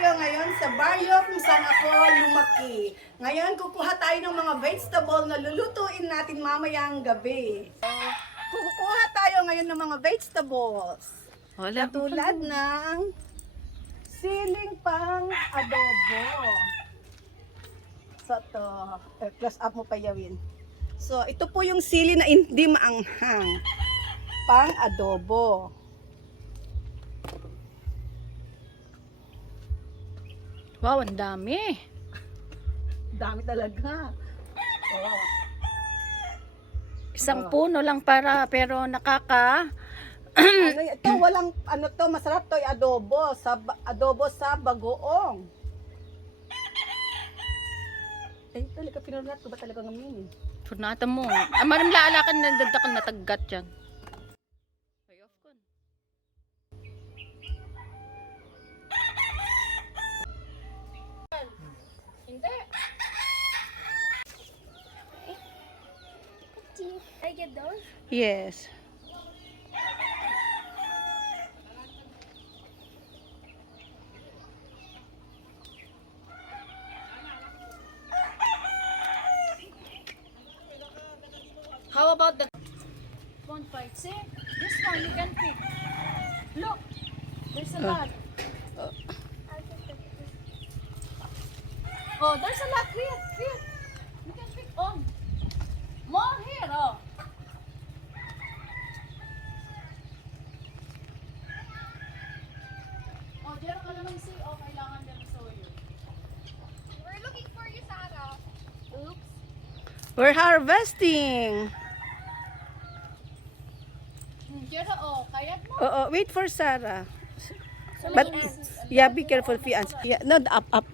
tayo ngayon sa baryo kung saan ako lumaki. Ngayon, kukuha tayo ng mga vegetable na lulutuin natin mamayang gabi. Kukuha tayo ngayon ng mga vegetables. Katulad ng siling pang adobo. So, ito. Close up mo pa, Yawin. So, ito po yung sili na hindi maanghang. Pang adobo. Wow, ang dami. Dami talaga. Oh. Isang puno lang pero nakaka... Ano, ito walang ano to, masarap to, adobo sa bagoong. Talaga pinunat ko ba talaga ngayon eh. Punata mo. Maram laalakan na dagdakan na taggat yan. Payoff ko. Hindi. I get those? Yes. How about the one fight? See? This one you can pick. Look. There's a lot. Oh, there's a lot here. Here. You can pick on. More here, oh. Oh, diyan ka naman si oh, kailangan din soyo. We're looking for you, Sarah. Oops. We're harvesting. Diyan oh, kayat mo. Oo, wait for Sarah. So, But yeah, be careful, Fiance. Yeah, no, up.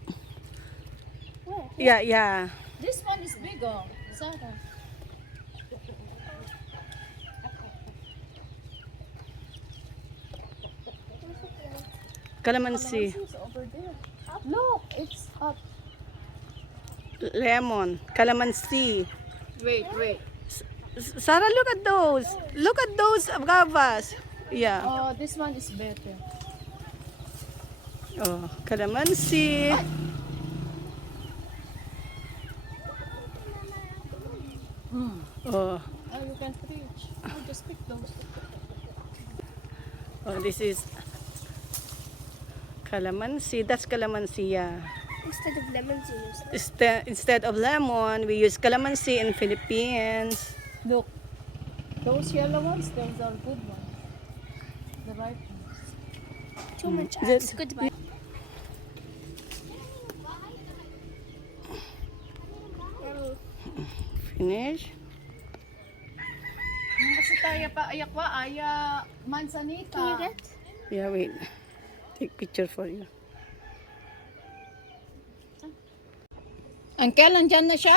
Where? Yeah. This one is big, oh. Sarah. Calamansi, It's over there. Look, it's up. lemon, calamansi. Wait. Sarah, look at those. Look at those gavas. Yeah. Oh, this one is better. Oh, calamansi. Oh, Oh, you can preach. Oh, just pick those. oh, this is calamansi. That's calamansi, yeah. Instead of lemon juice. Instead of lemon, we use calamansi in Philippines. Look, those yellow ones, those are good ones. The ripe ones. Too much Is ice. it- Goodbye. Finish. Kasi tayo pa ayakwa, aya manzanita. Can you get? Yeah, wait. Take picture for you. Ang kailan dyan na siya?